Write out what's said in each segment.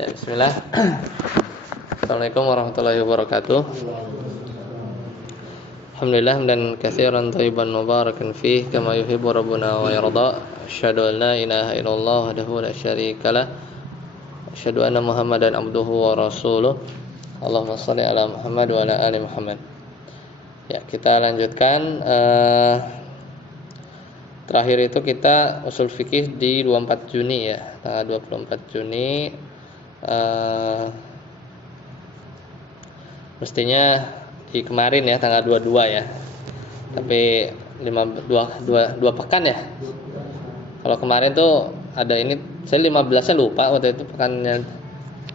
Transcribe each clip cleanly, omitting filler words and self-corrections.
Ya, bismillah. Assalamualaikum warahmatullahi wabarakatuh. Alhamdulillah dan katsiran thayyiban mubarakan fih kama yuhibbu rabbuna wa yarda. Asyhadu an la ilaha illallah wahdahu la syarikalah. Asyhadu anna Muhammadan abduhu wa rasuluh. Allahumma shalli ala Muhammad wa ala ali Muhammad. Ya, kita lanjutkan terakhir itu kita usul fikih di 24 Juni ya. Tanggal 24 Juni mestinya di kemarin ya tanggal 22 ya. Tapi 2 pekan ya. Kalau kemarin tuh ada ini saya 15-nya lupa waktu itu pekannya.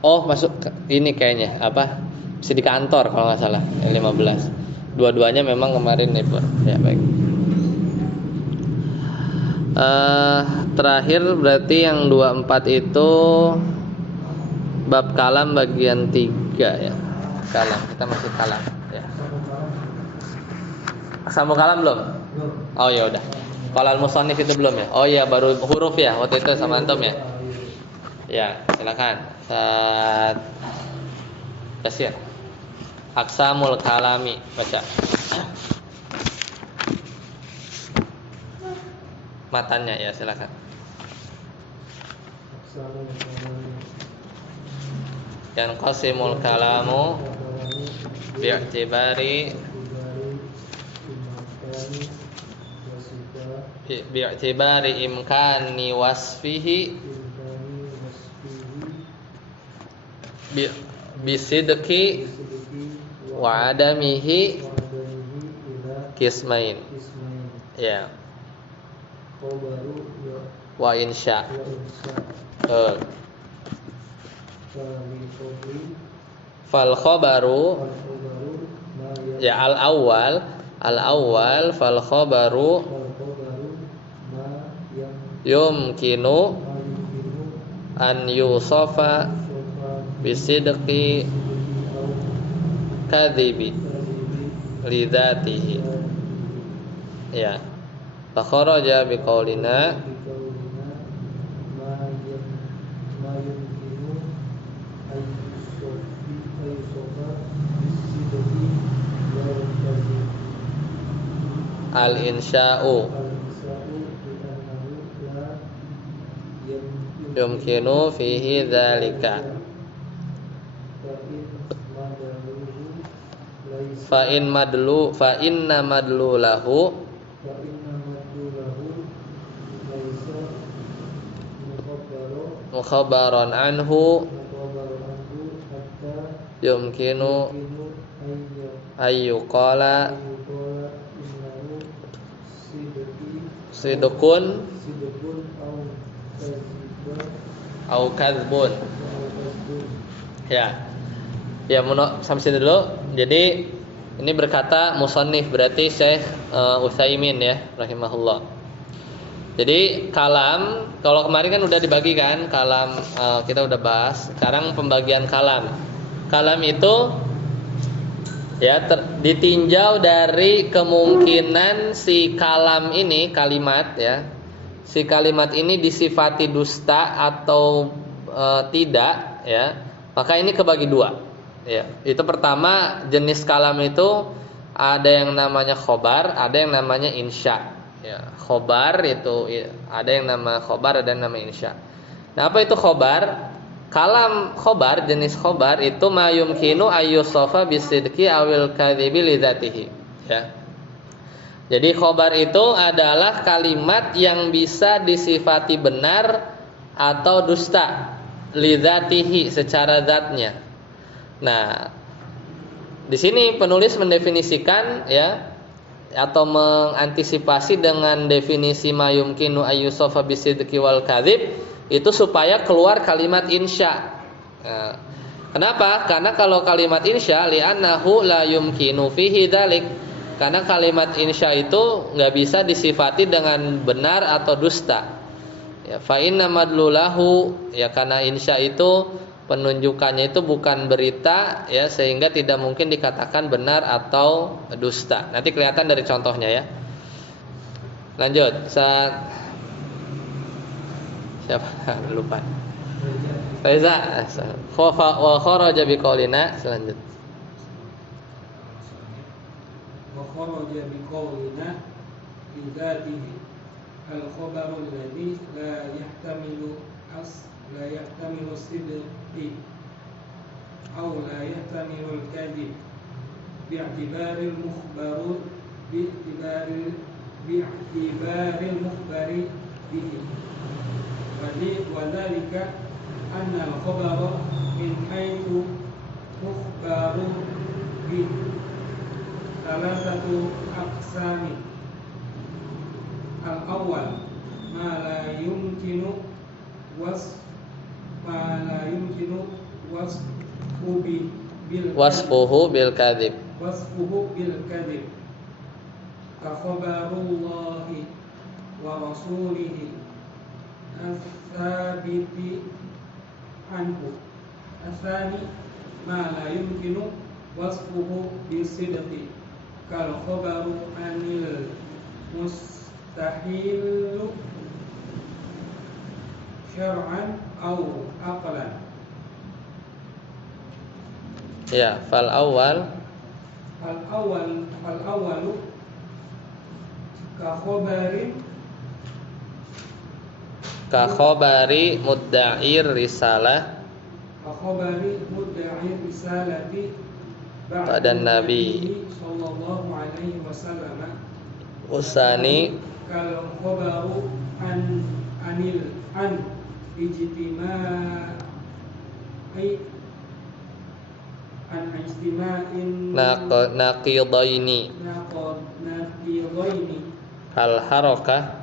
Oh, masuk ini kayaknya apa? Masih di kantor kalau enggak salah. Ya, 15. Dua-duanya memang kemarin libur. Ya, baik. Terakhir berarti yang 24 itu bab kalam bagian 3 ya. Kalam, kita masih kalam ya. Sambung kalam belum? Oh ya udah. Qalal musannif itu belum ya? Oh iya baru huruf ya waktu itu sama antum ya. Ya, silakan. Saat Basir. Aqsamul kalami baca. Matanya ya silakan. Yang qasimul kalamu bi'tibari imkani wasfihi bisidqi wa adamihi kismain ya wa insya fal khabaru ya al awal fal khabaru yumkinu an yusafa bisidqi kadhibi lidzatihi ya fa kharaja biqaulina al-insya'u yumkinu fihi dzalika fa inna madlulahu mukhabaran anhu yumkinu ayyuqala sidqun au kadzbun ya sampai situ dulu. Jadi ini berkata musannif berarti Syekh Utsaimin ya rahimahullah. Jadi kalam kalau kemarin kan udah dibagi kan kalam kita udah bahas. Sekarang pembagian kalam. Kalam itu ya ditinjau dari kemungkinan si kalam ini kalimat ya. Si kalimat ini disifati dusta atau tidak ya. Maka ini kebagi dua. Ya, itu pertama jenis kalam itu ada yang namanya khobar, ada yang namanya insya. Ya, khobar itu ada yang nama khobar, ada yang nama insya. Nah, apa itu khobar? Kalam khobar, jenis khobar itu ma yumkinu ayyusafa bisidqi awil kadhibi lidzatihi. Ya. Jadi khobar itu adalah kalimat yang bisa disifati benar atau dusta lidzatihi secara zatnya. Nah, di sini penulis mendefinisikan ya atau mengantisipasi dengan definisi ma yumkinu ayyusafa bisidqi wal kadzib itu supaya keluar kalimat insya. Nah, kenapa? Karena kalau kalimat insya li'annahu la yumkinu fihi dzalik. Karena kalimat insya itu nggak bisa disifati dengan benar atau dusta. Ya, fa inna madlulahu ya karena insya itu penunjukannya itu bukan berita ya sehingga tidak mungkin dikatakan benar atau dusta. Nanti kelihatan dari contohnya ya. Lanjut, siapa lupa. Reza. Wa kharaja biqaulina selanjutnya. Wa kharaja biqaulina bidatihi al-khabaru alladhi la yahtamilu sidqi aw la yahtamilu al-kadhib bi'tibari al-mukhbaru bi'tibari al-mukhbari bihi wa dhalika anna al-khabara min haythu mukhbaru bihi thalathatu aqsami. Al-awwal ma la yumkinu wasfuhu bil kadhib ka khabarullahi wa rasulihi as-sabiti anhu. Asani ma la yumkinu wasfuhu bisidqi kal khabaru anil mustahil syar'an aw aqlan. Ya, fal awwalu ka khabari mudda'ir risalah pada Nabi sallallahu alaihi wasallam. Usani kal khabaru anil ijtima'i an ijtima'in naqidaini kal harakah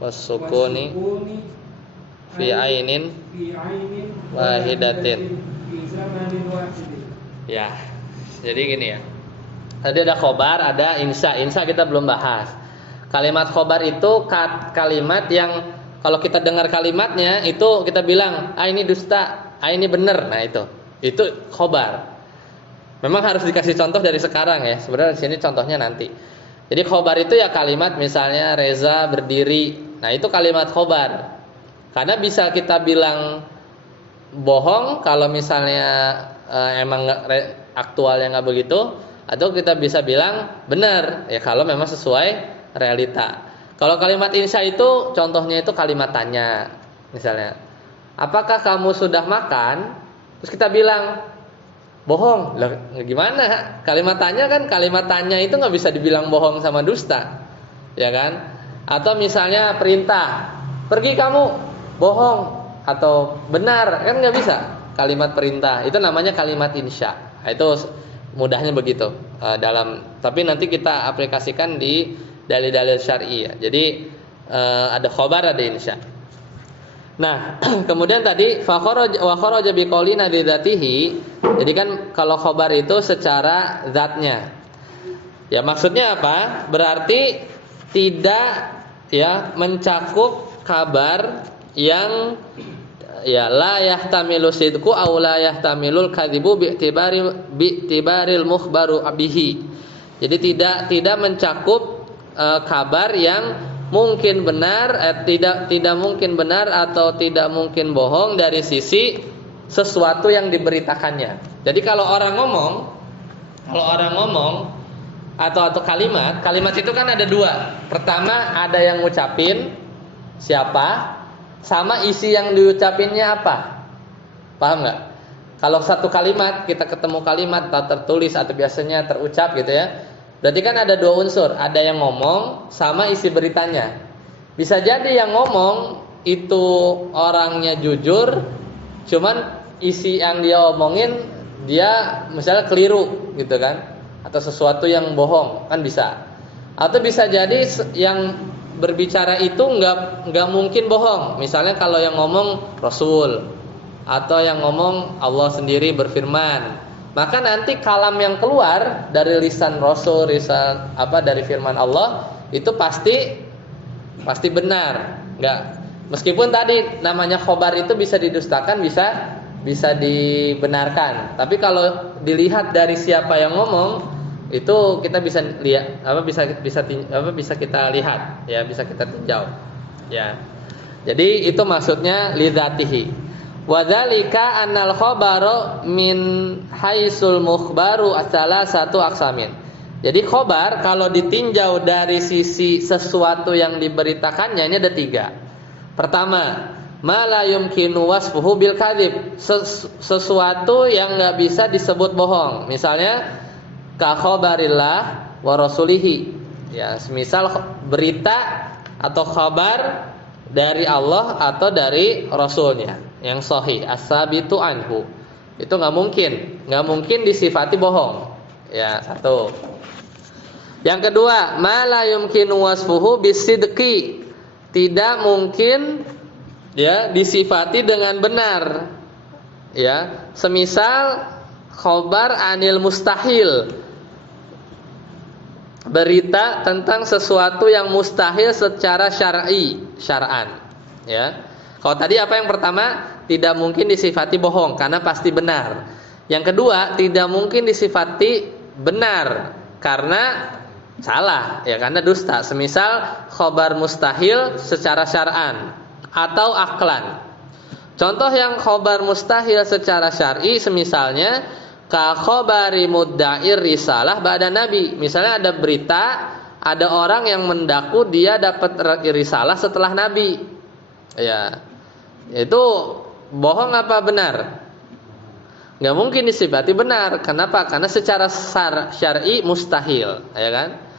wasukuni fi ainin wahidatin. Ya, jadi gini ya. Tadi ada khobar, ada insya. Insya kita belum bahas. Kalimat khobar itu kalimat yang kalau kita dengar kalimatnya itu kita bilang, ini dusta, ini benar. Nah itu khobar. Memang harus dikasih contoh dari sekarang ya. Sebenarnya di sini contohnya nanti. Jadi khobar itu ya kalimat misalnya Reza berdiri. Nah itu kalimat khobar. Karena bisa kita bilang bohong kalau misalnya emang aktualnya nggak begitu, atau kita bisa bilang benar ya kalau memang sesuai realita. Kalau kalimat insya itu contohnya itu kalimat tanya, misalnya, apakah kamu sudah makan? Terus kita bilang bohong, lah gimana? Kalimat tanya kan, kalimat tanya itu nggak bisa dibilang bohong sama dusta, ya kan? Atau misalnya perintah, pergi kamu, bohong atau benar, kan nggak bisa. Kalimat perintah itu namanya kalimat insya. Itu mudahnya begitu tapi nanti kita aplikasikan di dalil-dalil syar'i ya. Jadi ada khobar, ada insya. Nah, kemudian tadi wa kharaja biqaulina bidzatihi. Jadi kan kalau khobar itu secara zatnya. Ya maksudnya apa? Berarti tidak ya mencakup kabar yang ya la yahtamilu sidqu aw la yahtamilul kadzibu bi'tibaril mukhbaru bihi. Jadi tidak mencakup kabar yang mungkin benar, tidak mungkin benar atau tidak mungkin bohong dari sisi sesuatu yang diberitakannya. Jadi kalau orang ngomong atau kalimat itu kan ada dua. Pertama ada yang ngucapin siapa, sama isi yang diucapinnya apa. Paham nggak? Kalau satu kalimat kita ketemu kalimat atau tertulis atau biasanya terucap gitu ya. Berarti kan ada dua unsur, ada yang ngomong sama isi beritanya. Bisa jadi yang ngomong itu orangnya jujur, cuman isi yang dia omongin dia misalnya keliru gitu kan, atau sesuatu yang bohong kan bisa. Atau bisa jadi yang berbicara itu nggak mungkin bohong. Misalnya kalau yang ngomong Rasul atau yang ngomong Allah sendiri berfirman, maka nanti kalam yang keluar dari lisan Rasul, dari firman Allah itu pasti benar. Nggak, meskipun tadi namanya khobar itu bisa didustakan, bisa dibenarkan. Tapi kalau dilihat dari siapa yang ngomong, itu kita bisa lihat bisa kita lihat ya, bisa kita tinjau ya. Jadi itu maksudnya lidzatihi. Wa dzalika annal khabaru min haisul mukhbaru asala satu aksamin. Jadi khobar kalau ditinjau dari sisi sesuatu yang diberitakannya ini ada 3. Pertama, ma la yumkinu wasfuhu bil kadzib, sesuatu yang enggak bisa disebut bohong. Misalnya ka khabarillah wa rasulihi. Ya, semisal berita atau khabar dari Allah atau dari Rasulnya yang sahih, as-sabitu anhu. Itu enggak mungkin disifati bohong. Ya, satu. Yang kedua, ma la yumkinu wasfuhu bisidqi, tidak mungkin ya disifati dengan benar. Ya, semisal khabar anil mustahil, berita tentang sesuatu yang mustahil secara syar'an. Ya. Kalau tadi apa yang pertama? Tidak mungkin disifati bohong karena pasti benar. Yang kedua, tidak mungkin disifati benar karena salah, ya karena dusta. Semisal khabar mustahil secara syar'an atau aklan. Contoh yang khabar mustahil secara syar'i semisalnya ka khabari mudda'ir risalah ba'da nabi. Misalnya ada berita, ada orang yang mendaku dia dapat risalah setelah nabi. Ya. Itu bohong apa benar? Enggak mungkin disifati benar. Kenapa? Karena secara syar'i mustahil, ya kan?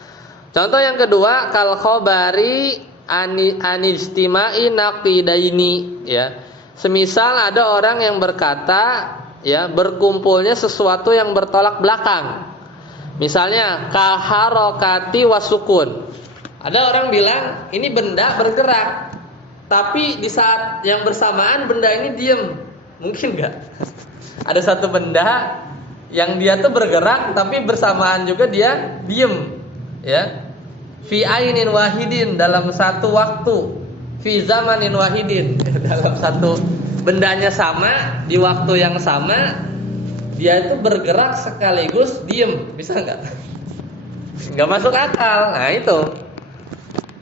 Contoh yang kedua, kal khabari anijtima'i naqidaini, ya. Semisal ada orang yang berkata, ya, berkumpulnya sesuatu yang bertolak belakang. Misalnya ka harokati wasukun. Ada orang bilang ini benda bergerak, tapi di saat yang bersamaan benda ini diam. Mungkin enggak? Ada satu benda yang dia tuh bergerak tapi bersamaan juga dia diam. Ya, fi ainin wahidin, dalam satu waktu, fi zamanin wahidin, dalam satu bendanya sama di waktu yang sama, dia itu bergerak sekaligus diem, bisa nggak? Nggak masuk akal. Nah itu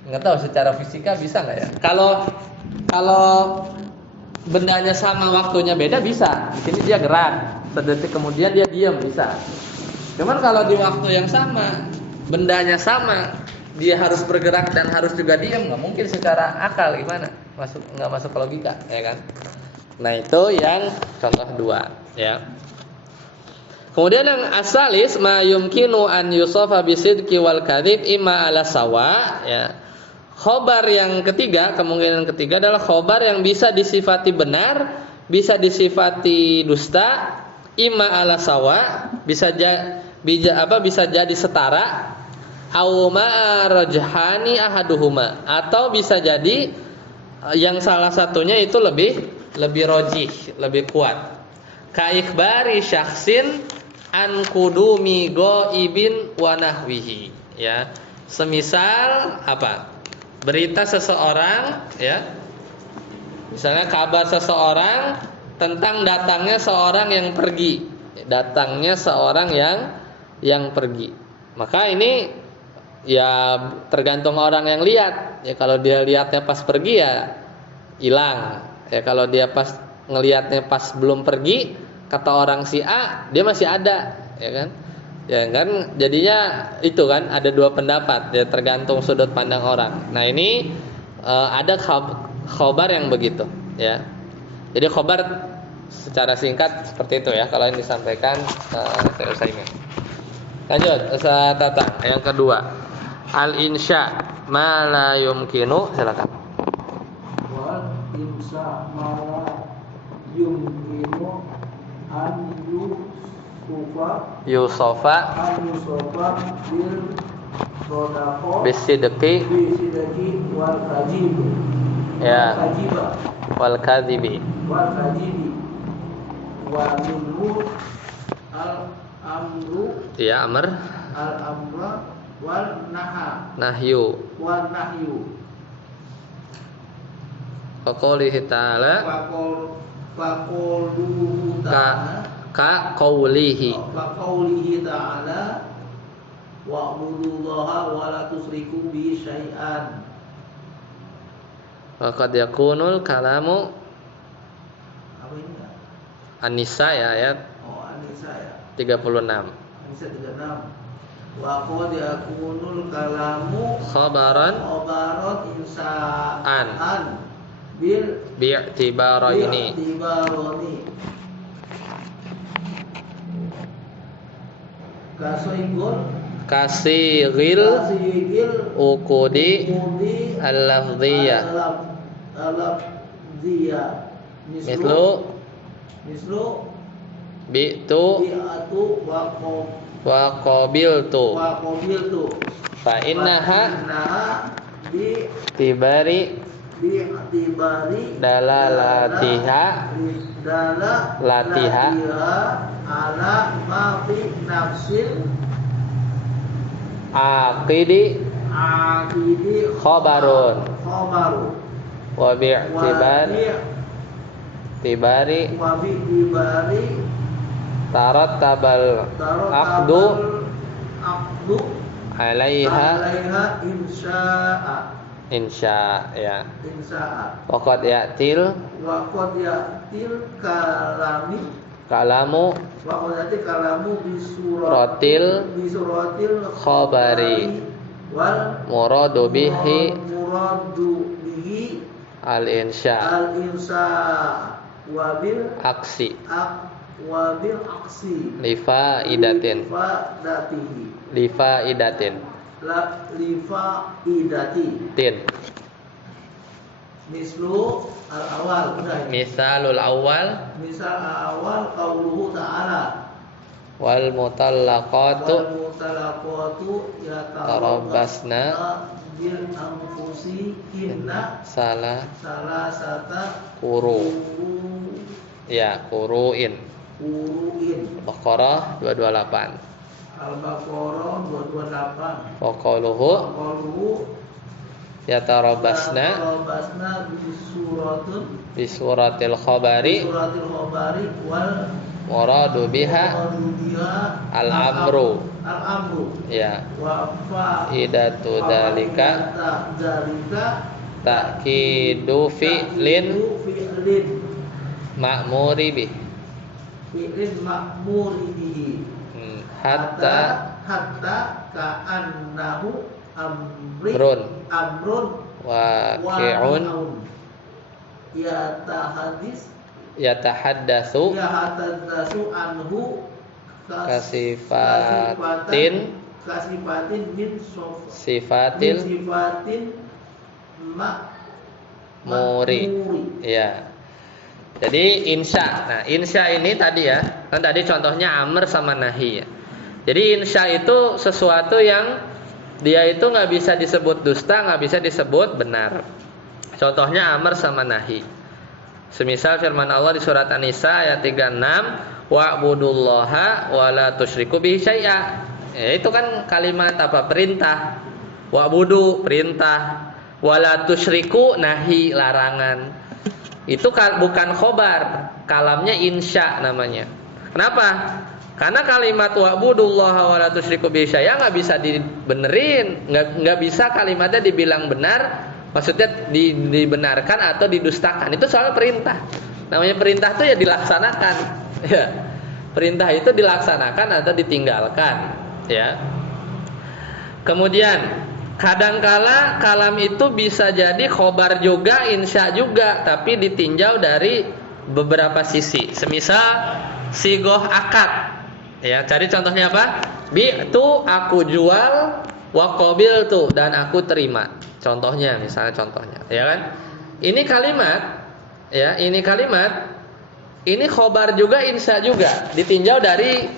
nggak tahu secara fisika bisa nggak ya? Kalau bendanya sama waktunya beda bisa. Di sini dia gerak, sedetik kemudian dia diem, bisa. Cuman kalau di waktu yang sama, bendanya sama, dia harus bergerak dan harus juga diam, nggak mungkin secara akal. Gimana? Nggak masuk ke logika, ya kan? Nah itu yang contoh 2, ya. Kemudian yang asalis ma yumkinu an yusafa bisidqi wal kadzib imma ala sawa, ya. Khobar yang ketiga, kemungkinan ketiga adalah khobar yang bisa disifati benar, bisa disifati dusta, imma ala sawa, bisa jadi setara, au ma rajhani ahaduhuma, atau bisa jadi yang salah satunya itu lebih rajih, lebih kuat. Ka ikhbari syakhsin an qudumi ghaibin wa nahwihi, ya. Semisal apa? Berita seseorang, ya. Misalnya kabar seseorang tentang datangnya seorang yang pergi. Datangnya seorang yang pergi. Maka ini ya tergantung orang yang lihat. Ya kalau dia lihatnya pas pergi ya hilang. Ya kalau dia pas ngelihatnya pas belum pergi, kata orang si A, dia masih ada, ya kan? Ya kan jadinya itu kan ada 2 pendapat, ya tergantung sudut pandang orang. Nah, ini ada khobar yang begitu, ya. Jadi khobar secara singkat seperti itu ya kalau yang disampaikan Syekh Utsaimin. Lanjut, Ustaz Tata, yang kedua. Al-insya ma la yumkinu, silakan. Wal insya ma la yumkinu an yusofa bil sodaqo bisidqi wal kadzib, ya, wal kadzibi wa minhu al amru, ya, amr, al amra wal nahyu qaulihi ta'ala faquluhu ta'ala ka qaulihi ta'ala wa'budullaha wa la tusyriku bihi syai'an. Wa qad yakunul kalamu Apa ini? An-Nisa ya ayat Oh, Anisa ya. 36. Anisa 36. Wa qad yakunul kalamu Khabaran insaan bil bi'tibaraini. tibaroni Kasiril kasigil uqudi kudi al-lafdhiyah. al-lafdhiyah Mislu bi'tu bi'atu wa qabiltu. wa qabiltu Fa innaha bi tibari bi'tibari dalalatiha latiha ala ma fi nafsil aqidi aqidi khabarun wa bi'tibari wa bi'tibari tarattabal aqdu alaiha insya ya. insya'a Waqad ya'til wa qad ya'til kalamu bisuratil khabari wal muradu bihi muradu bihi al-insya al-insa wa bil aksi aksi lifaidatin lifaidatin tin. Mislu al-awal Misalul awal misal awal qauluhu ta'ala wal mutallaqatu yatarabbasna bil anfusihinna salasata kuru ya kuruin. Baqarah 228. Al-Baqarah 228. Waqaluhu yatarabbasna bisuratil khabari wal muradu biha al-amru ya idatu dalika ta'kidu fi'lin ma'muri bih hatta ka'annahu Amrun. amrun waqi'un yatahaddatsu anhu kasifatin min sifatil sifatin muri ya. Jadi insya. Nah, insya ini tadi ya. Kan tadi contohnya amr sama nahi ya. Jadi insya itu sesuatu yang dia itu nggak bisa disebut dusta, nggak bisa disebut benar. Contohnya amr sama nahi. Semisal firman Allah di surat An-Nisa ayat 36, wa'budullaha wa la tusyriku bihi syai'a. Ya, itu kan kalimat apa? Perintah. Wa'budu perintah, wa la tusyriku nahi larangan. Itu bukan khobar, kalamnya insya namanya. Kenapa? Karena kalimat wa'budullaha wa la tusyriku bihi syai'a nggak bisa dibenerin, nggak bisa kalimatnya dibilang benar, maksudnya dibenarkan atau didustakan. Itu soal perintah. Namanya perintah itu ya dilaksanakan. Ya. Perintah itu dilaksanakan atau ditinggalkan. Ya. Kemudian kadangkala kalam itu bisa jadi khobar juga, insya juga, tapi ditinjau dari beberapa sisi. Semisal sigoh akad. Ya, cari contohnya apa? Bi'tu aku jual, wa qabiltu dan aku terima. Contohnya, misalnya contohnya, ya kan? Ini kalimat, ya, ini kalimat, ini khobar juga, insya juga. Ditinjau dari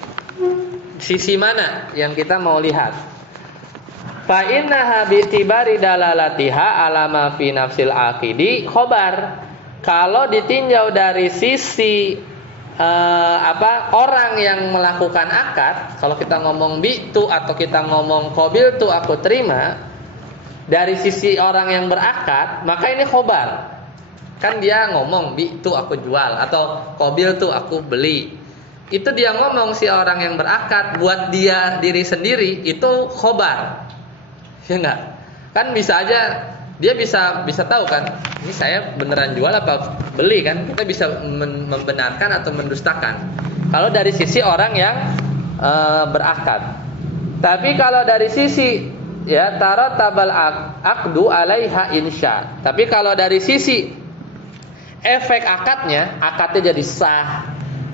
sisi mana yang kita mau lihat. Fa innaha bi'tibari dalalatiha ala ma fi nafsil aqidi khobar. Kalau ditinjau dari sisi orang yang melakukan akad, kalau kita ngomong bi'tu atau kita ngomong qabiltu aku terima, dari sisi orang yang berakad, maka ini khobar. Kan dia ngomong bi'tu aku jual atau qabiltu aku beli. Itu dia ngomong si orang yang berakad, buat dia diri sendiri itu khobar. Ya enggak? Kan bisa aja dia bisa tahu kan, ini saya beneran jual apa beli kan? Kita bisa membenarkan atau mendustakan. Kalau dari sisi orang yang berakad. Tapi kalau dari sisi ya taratabal aqdu alaiha insya. Tapi kalau dari sisi efek akadnya jadi sah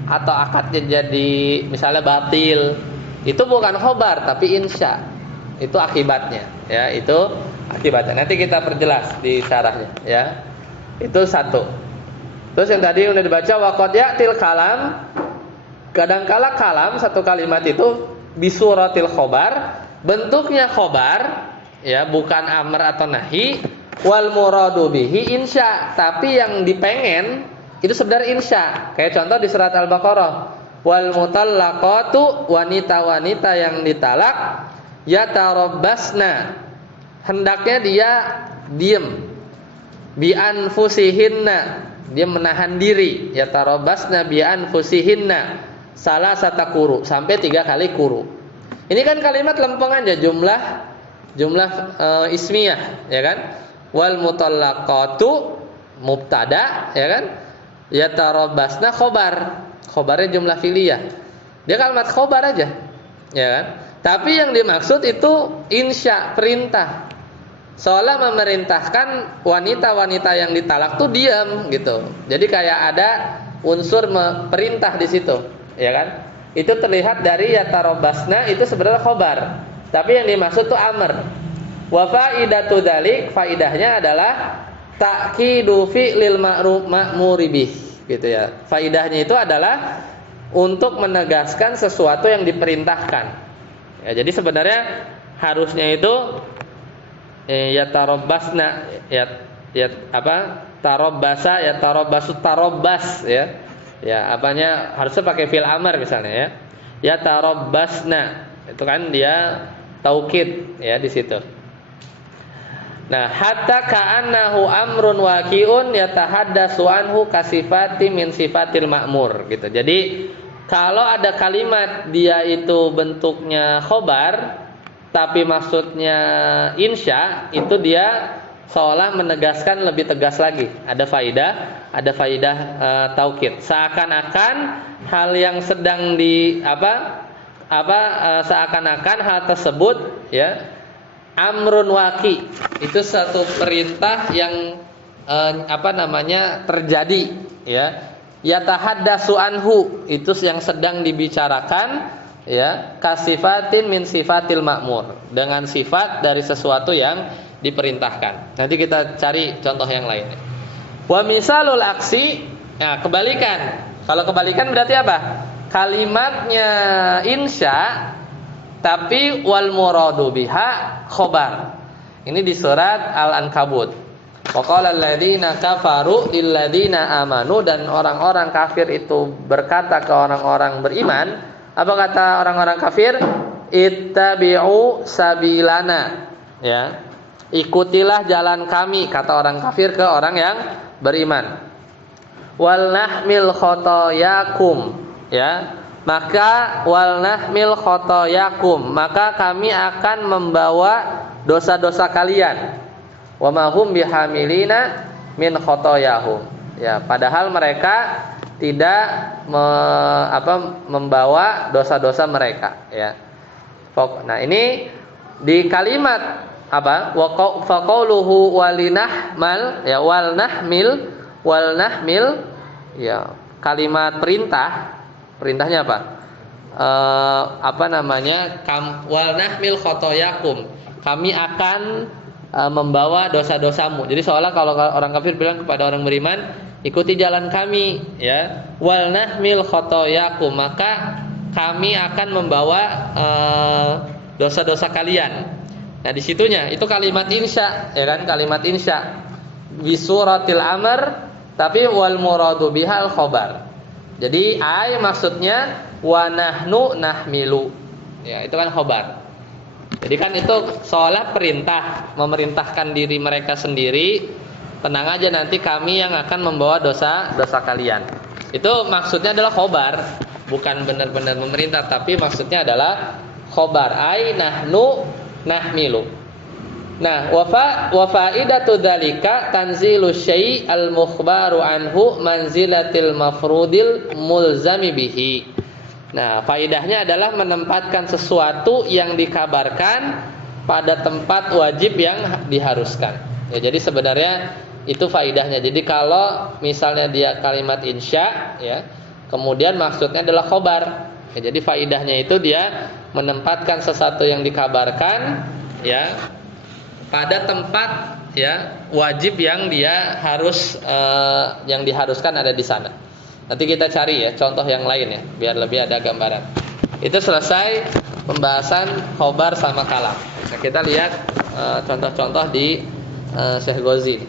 atau akadnya jadi misalnya batil, itu bukan khobar tapi insya. Itu akibatnya, ya itu akibatnya. Nanti kita perjelas di syarahnya, ya. Itu satu. Terus yang tadi udah dibaca waqad ya'til kalam, kadangkala kalam satu kalimat itu bisuratil khobar, bentuknya khobar, ya bukan amr atau nahi, wal muradu bihi insya, tapi yang dipengen itu sebenarnya insya. Kayak contoh di surat Al-Baqarah, wal mutallaqatu, wanita-wanita yang ditalak yatarabbasna, hendaknya dia diem, bi anfusihinna, dia menahan diri, yatarabbasna bi anfusihinna salasata quru, sampai 3 kali quru. Ini kan kalimat lempeng aja, jumlah ismiyah, ya kan? Wal mutallaqatu mubtada, ya kan? Yatarabbasna khobarnya jumlah fi'liyah. Dia kalimat khobar aja, ya kan? Tapi yang dimaksud itu insya, perintah. Seolah memerintahkan wanita-wanita yang ditalak tuh diam gitu. Jadi kayak ada unsur perintah di situ, ya kan? Itu terlihat dari yatarobasna, itu sebenarnya khobar. Tapi yang dimaksud tuh amr. Wa faidatu dzalik, faidahnya adalah ta'kidu fi'lil ma'muri bih, gitu ya. Faidahnya itu adalah untuk menegaskan sesuatu yang diperintahkan. Ya, jadi sebenarnya harusnya itu yatarabbasna tarabbasa yatarabbasu tarabbas, ya. Ya, apanya harusnya pakai fi'il amr misalnya, ya. Yatarabbasna itu kan dia taukid, ya, di situ. Nah, hatta ka'annahu amrun waqi'un yatahaddatsu anhu kasifati min sifatil ma'mur, gitu. Jadi kalau ada kalimat dia itu bentuknya khobar tapi maksudnya insya, itu dia seolah menegaskan lebih tegas lagi. Ada faidah taukid. Seakan-akan hal yang sedang seakan-akan hal tersebut, ya, amrun waqi, itu satu perintah yang terjadi, ya. Yatahaddatsu anhu, itu yang sedang dibicarakan, ya, kasifatin min sifatil ma'mur, dengan sifat dari sesuatu yang diperintahkan. Nanti kita cari contoh yang lain. Wa misalul aksi, ya, kebalikan. Kalau kebalikan berarti apa? Kalimatnya insya tapi wal muradu biha khobar. Ini di surat Al-Ankabut. Wa qala alladziina kafaru lil ladziina amanu, dan orang-orang kafir itu berkata ke orang-orang beriman. Apa kata orang-orang kafir? Ittabi'u sabilana, ya. Ikutilah jalan kami, kata orang kafir ke orang yang beriman. Wal nahmil khotoyakum, ya. Maka wal nahmil khotoyakum, maka kami akan membawa dosa-dosa kalian. Wa ma hum bihamilina min khotoyahum, ya, padahal mereka tidak membawa dosa-dosa mereka, ya. Nah, ini di kalimat apa? Wa faqauluhu walinahmal, ya, wal nahmil, ya, kalimat perintah. Perintahnya apa? Wal nahmil khotoyakum, kami akan membawa dosa-dosamu. Jadi seolah kalau orang kafir bilang kepada orang beriman, ikuti jalan kami, ya. Wal nahmil khotoyakum, maka kami akan membawa dosa-dosa kalian. Nah, di situnya itu kalimat insya, ya kan? Kalimat insya bisuratil amr, tapi wal muradu bihal khobar. Jadi maksudnya wa nahnu nahmilu, ya, itu kan khobar. Jadi kan itu seolah perintah, memerintahkan diri mereka sendiri, tenang aja nanti kami yang akan membawa dosa-dosa kalian. Itu maksudnya adalah khobar, bukan benar-benar memerintah, tapi maksudnya adalah khobar, nahnu nahmilu. Nah, wa faidatu dzalika tanzilu syai' al-mukhbaru anhu manzilatil mafrudil mulzami bihi. Nah, faidahnya adalah menempatkan sesuatu yang dikabarkan pada tempat wajib yang diharuskan. Ya, jadi sebenarnya itu faidahnya. Jadi kalau misalnya dia kalimat insya, ya, kemudian maksudnya adalah khobar. Ya, jadi faidahnya itu dia menempatkan sesuatu yang dikabarkan, ya, pada tempat, ya, wajib yang dia harus yang diharuskan ada di sana. Nanti kita cari ya contoh yang lain ya biar lebih ada gambaran. Itu selesai pembahasan khobar sama kalam. Nah, kita lihat contoh-contoh di Syekh Ghazi.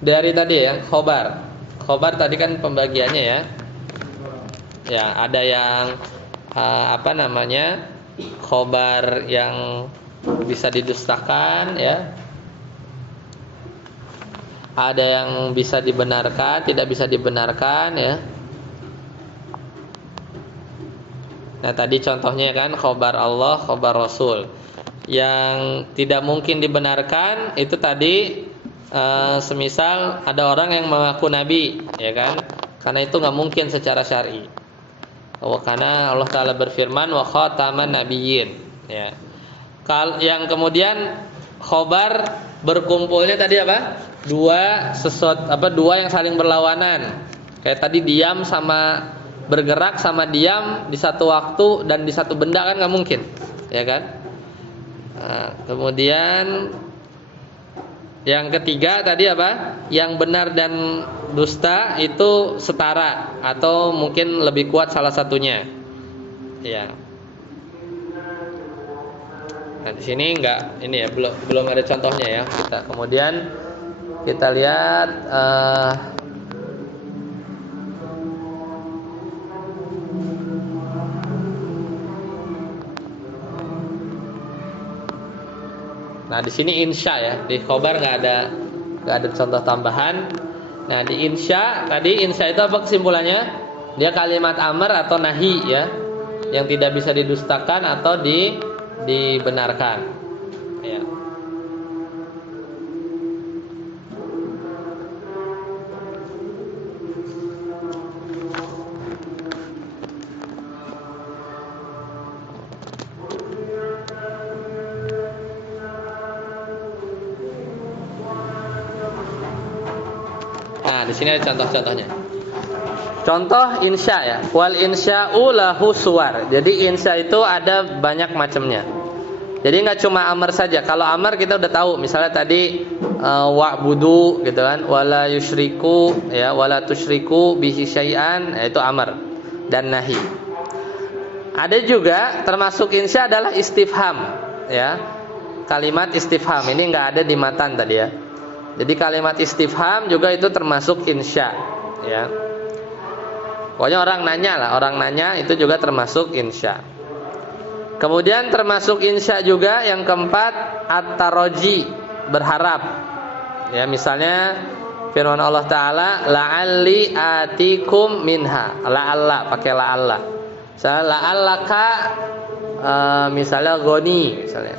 Dari tadi ya khobar. Khobar tadi kan pembagiannya ya. Ya, ada yang khobar yang bisa didustakan, ya. Ada yang bisa dibenarkan, tidak bisa dibenarkan, ya. Nah, tadi contohnya kan khobar Allah, khobar Rasul. Yang tidak mungkin dibenarkan itu tadi semisal ada orang yang mengaku nabi, ya kan? Karena itu nggak mungkin secara syar'i. Karena Allah Ta'ala berfirman wa khataman nabiyyin, ya. Yang kemudian khobar berkumpulnya tadi apa? Dua yang saling berlawanan. Kayak tadi diam sama bergerak sama diam di satu waktu dan di satu benda kan nggak mungkin, ya kan? Nah, kemudian yang ketiga tadi apa? Yang benar dan dusta itu setara atau mungkin lebih kuat salah satunya. Ya. Nah, di sini enggak ini ya belum ada contohnya ya. Kemudian kita lihat nah, di sini insya ya. Di khobar enggak ada contoh tambahan. Nah, di insya itu apa kesimpulannya? Dia kalimat amar atau nahi ya, yang tidak bisa didustakan atau dibenarkan. Ya. Nah, di sini ada contoh-contohnya. Contoh insya ya. Wal insya'u lahu suwar. Jadi insya itu ada banyak macamnya. Jadi nggak cuma amar saja. Kalau amar kita udah tahu. Misalnya tadi wa'budu gitu kan, wala yusyriku ya, wala tusyriku bihi syai'an, itu amar dan nahi. Ada juga termasuk insya adalah istifham ya. Kalimat istifham ini nggak ada di matan tadi ya. Jadi kalimat istifham juga itu termasuk insya ya. Pokoknya orang nanya itu juga termasuk insya. Kemudian termasuk insya juga yang keempat at-taraji, berharap. Ya, misalnya firman Allah Ta'ala la'alli atikum minha, la'alla, pakai la'alla. Misalnya la'allaka misalnya goni misalnya.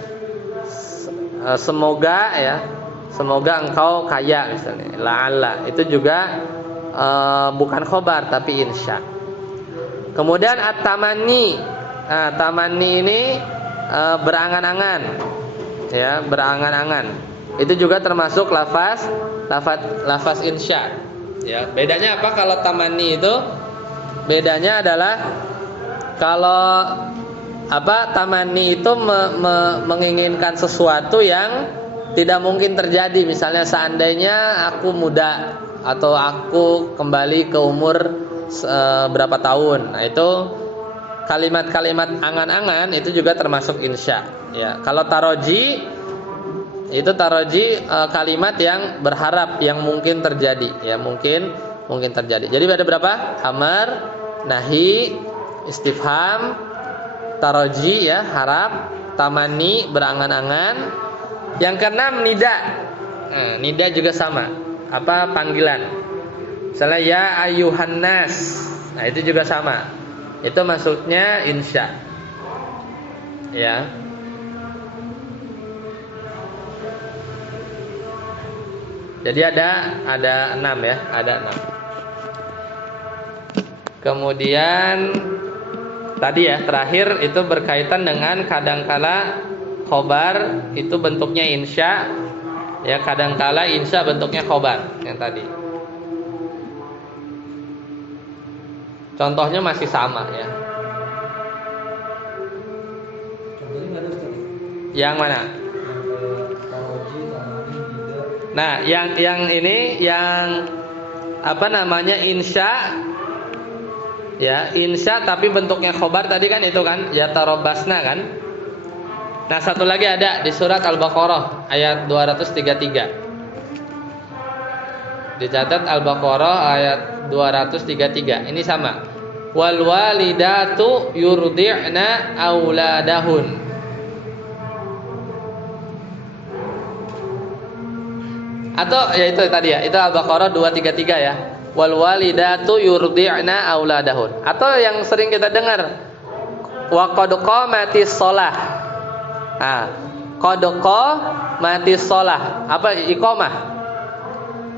Semoga engkau kaya misalnya. La'alla itu juga bukan khobar tapi insya. Kemudian at-tamanni. Nah, tamanni ini berangan-angan. Ya, berangan-angan. Itu juga termasuk lafaz insya. Ya, bedanya apa kalau tamanni itu? Bedanya adalah kalau tamanni itu menginginkan sesuatu yang tidak mungkin terjadi. Misalnya seandainya aku muda atau aku kembali ke umur berapa tahun. Nah, itu kalimat-kalimat angan-angan itu juga termasuk insya. Ya, kalau taroji itu kalimat yang berharap yang mungkin terjadi. Ya, mungkin terjadi. Jadi ada berapa? Amar, nahi, istifham, taroji ya harap, tamani berangan-angan. Yang keenam nida. Nah, nida juga sama. Panggilan. Misalnya ya ayyuhan nas. Nah, itu juga sama. Itu maksudnya insya. Ya. Jadi ada 6 ya, ada 6. Kemudian tadi ya terakhir itu berkaitan dengan kadangkala khobar itu bentuknya insya, ya kadangkala insya bentuknya khobar yang tadi. Contohnya masih sama ya. Contohnya nggak ada Ustaz. Yang mana? Taroji, tamani, bida. Nah, yang ini yang apa namanya insya, ya insya tapi bentuknya khobar tadi kan itu kan ya tarobasna kan. Nah satu lagi ada di surat Al-Baqarah ayat 233. Dicatat Al-Baqarah ayat 233. Ini sama. Wal walidatu yurdi'na auladahun. Atau ya itu tadi ya, itu Al-Baqarah 233 ya. Wal walidatu yurdi'na auladahun. Atau yang sering kita dengar wa qad qamatis shalah. Ah, qad qamatis shalah. Apa iqamah?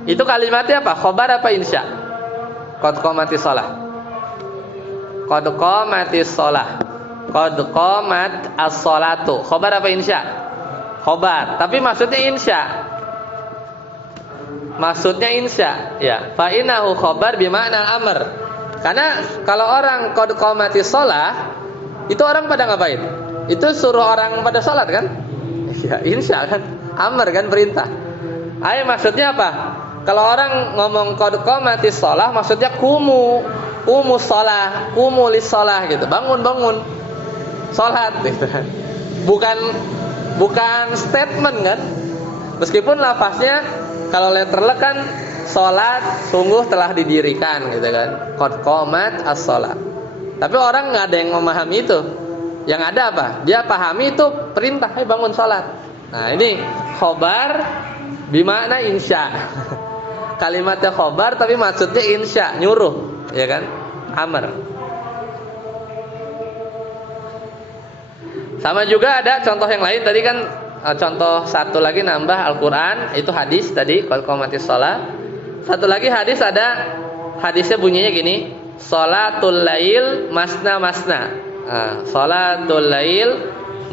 Itu kalimatnya apa? Khobar apa insya? Qad qamatis shalah. Qad qamatis shalah. Qad qamat as-shalatu. Khobar apa insya? Khobar. Tapi maksudnya insya. Maksudnya insya, ya. Fa innahu khobar bima'na amr. Karena kalau orang qad qamatis shalah, itu orang pada ngapain? Itu suruh orang pada salat kan? Ya, insya kan? Amr kan perintah. Ayo maksudnya apa? Kalau orang ngomong qad qamatis shalah maksudnya kumu shalah, kumu lis shalah gitu. Bangun salat gitu. Bukan statement kan? Meskipun lafaznya kalau letterlek kan salat sungguh telah didirikan gitu kan. Qad qamat as-shalah. Tapi orang nggak ada yang memahami itu. Yang ada apa? Dia pahami itu perintah, "Hai bangun salat." Nah, ini khobar bimakna insya. Kalimatnya khobar tapi maksudnya insya, nyuruh, ya kan? Amr. Sama juga ada contoh yang lain tadi kan, contoh satu lagi nambah Al-Qur'an, itu hadis tadi qad qamatis shalah. Satu lagi hadis ada hadisnya bunyinya gini, sholatul lail masna masna. Sholatul lail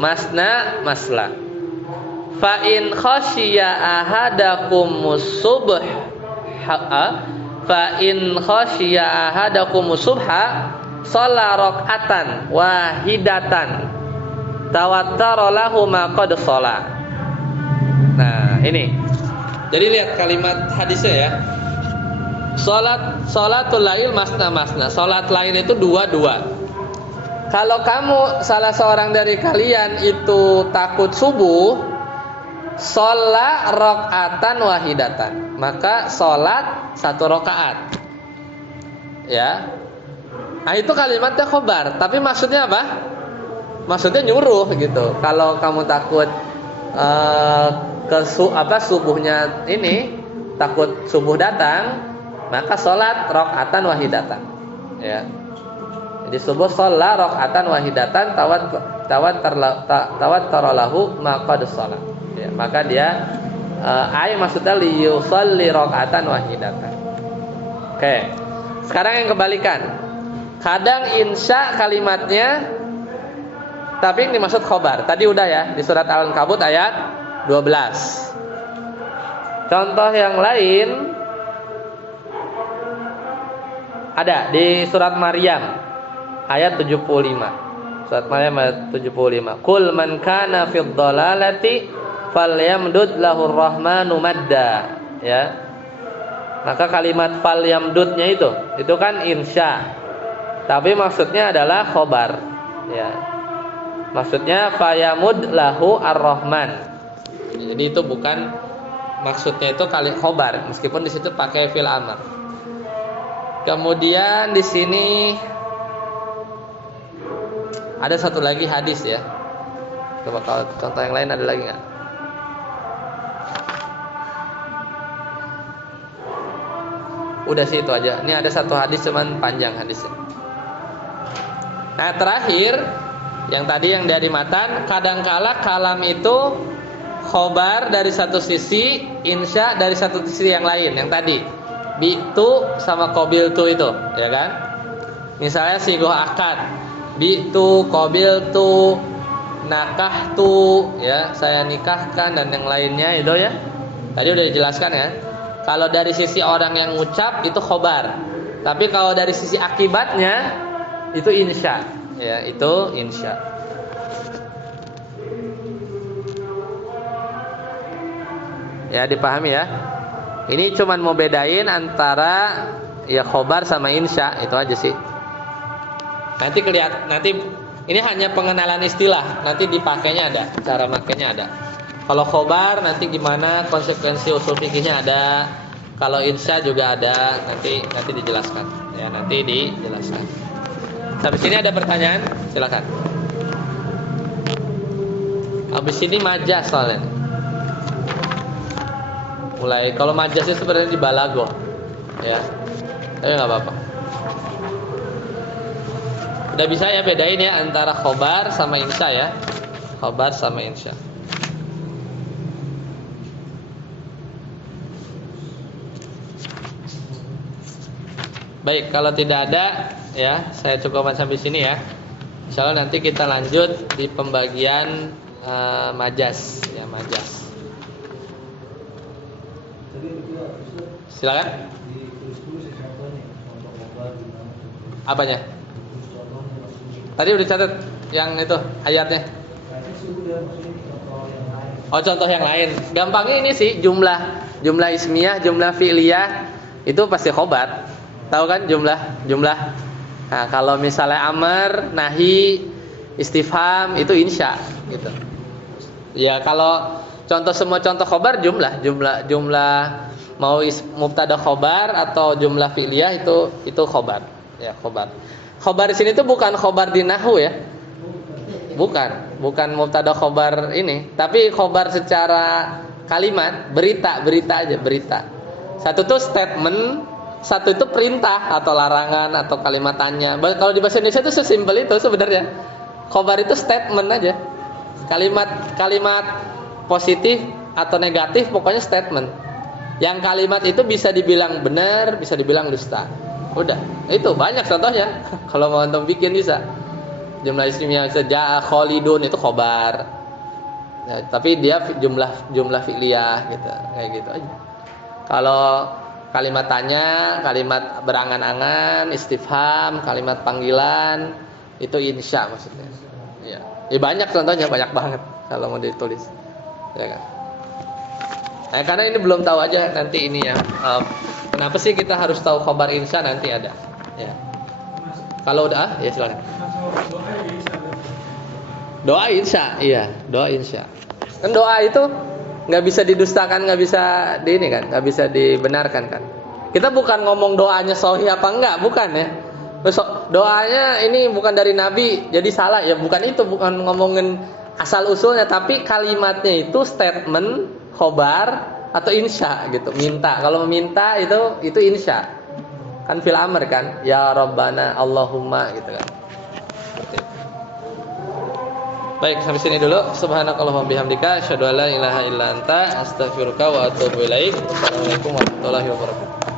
masna masla. Fa in khasyiya ahadakumus subh fa in khasyiya ahadakumus subha shalla rak'atan wahidatan tawattara lahu ma qad shalah. Nah, ini. Jadi lihat kalimat hadisnya ya. Sholatul lail masna masna. Salat lain itu dua-dua. Kalau kamu salah seorang dari kalian itu takut subuh, sholat rakaatan wahidatan, maka sholat 1 rakaat. Ya. Nah, itu kalimatnya khobar, tapi maksudnya apa? Maksudnya nyuruh gitu. Kalau kamu takut subuhnya ini, takut subuh datang, maka sholat rakaatan wahidatan. Ya. Jadi subuh sholat rakaatan wahidatan tawattara lahu ma qad shalah. Ya, maka dia maksudnya li yusalli rakaatan wahidatan. Oke. Sekarang yang kebalikan. Kadang insya kalimatnya tapi yang dimaksud khobar. Tadi udah ya di surat Al-Ankabut ayat 12. Contoh yang lain ada di surat Maryam ayat 75. Surat Maryam ayat 75. Qul man kana fid dhalalati falyamdud lahur rahmanu madda. Ya. Maka kalimat falyamdudnya itu kan insya. Tapi maksudnya adalah khobar. Ya. Maksudnya fayamud lahu ar-rahman. Jadi itu bukan maksudnya itu kali khobar, meskipun di situ pakai fil amr. Kemudian di sini ada satu lagi hadis ya. Coba kalau contoh yang lain ada lagi nggak? Udah sih itu aja. Ini ada satu hadis cuman panjang hadisnya. Nah terakhir yang tadi yang dari matan, kadangkala kalam itu khobar dari satu sisi, insya dari satu sisi yang lain, yang tadi bi'tu sama qabiltu itu, ya kan? Misalnya sigoh akad, bi'tu, qabiltu, nakahtu, ya, saya nikahkan dan yang lainnya itu ya. Tadi udah dijelaskan ya. Kalau dari sisi orang yang ngucap itu khobar. Tapi kalau dari sisi akibatnya itu insya, ya, itu insya. Ya, dipahami ya. Ini cuman mau bedain antara ya khobar sama insya, itu aja sih. Nanti ini hanya pengenalan istilah, nanti dipakainya ada, cara makainya ada. Kalau khobar nanti gimana konsekuensi usul fikihnya ada. Kalau insya juga ada, nanti dijelaskan. Ya, nanti dijelaskan. Sampai sini ada pertanyaan? Silakan. Habis ini majas soalnya. Mulai kalau majas itu sebenarnya di balago, ya, tapi nggak apa-apa. Udah bisa ya bedain ya antara khobar sama insya ya, khobar sama insya. Baik, kalau tidak ada ya, saya cukupkan sampai sini ya. Insyaallah nanti kita lanjut di pembagian majas, ya, majas. Silakan. Apanya? Tadi udah catat yang itu ayatnya. Oh, contoh yang lain. Gampangnya ini sih, jumlah ismiyah, jumlah fi'liyah itu pasti khobar. Tahu kan jumlah? Nah, kalau misalnya amar, nahi, istifham itu insya gitu. Ya, kalau semua contoh khobar jumlah mau mubtada khobar atau jumlah fi'liyah itu khobar. Ya, khobar. Khobar di sini tuh bukan khobar di nahwu ya. Bukan mubtada khobar ini, tapi khobar secara kalimat, berita aja, berita. Satu tuh statement, satu itu perintah atau larangan atau kalimat tanya. Kalau di bahasa Indonesia itu sesimpel itu sebenarnya. Khobar itu statement aja. Kalimat positif atau negatif, pokoknya statement. Yang kalimat itu bisa dibilang benar, bisa dibilang dusta. Udah, itu banyak contohnya. Kalau mau antum bikin bisa. Jumlah ismiyah ja'a Khalidun itu khobar. Ya, tapi dia jumlah fi'liyah gitu, kayak gitu aja. Kalau kalimat tanya, kalimat berangan-angan, istifham, kalimat panggilan itu insya maksudnya. Ya, banyak contohnya, banyak banget kalau mau ditulis. Ya kan? Nah, karena ini belum tahu aja nanti ini ya. Kenapa sih kita harus tahu khobar insya, nanti ada. Ya. Kalau udah, ya silakan. Doa insya, iya, doa insya. Kan doa itu nggak bisa didustakan, nggak bisa nggak bisa dibenarkan kan. Kita bukan ngomong doanya sahih apa enggak, bukan ya. Doanya ini bukan dari Nabi, jadi salah ya, bukan itu, bukan ngomongin asal usulnya, tapi kalimatnya itu statement, khobar atau insya gitu, minta. Kalau meminta itu insya. Kan fil amr kan, ya Rabbana Allahumma gitu kan. Baik, sampai sini dulu. Subhanakallahumma bihamdika asyhadu an la ilaha illa anta astaghfiruka wa atubu ilaik. Wassalamualaikum warahmatullahi wabarakatuh.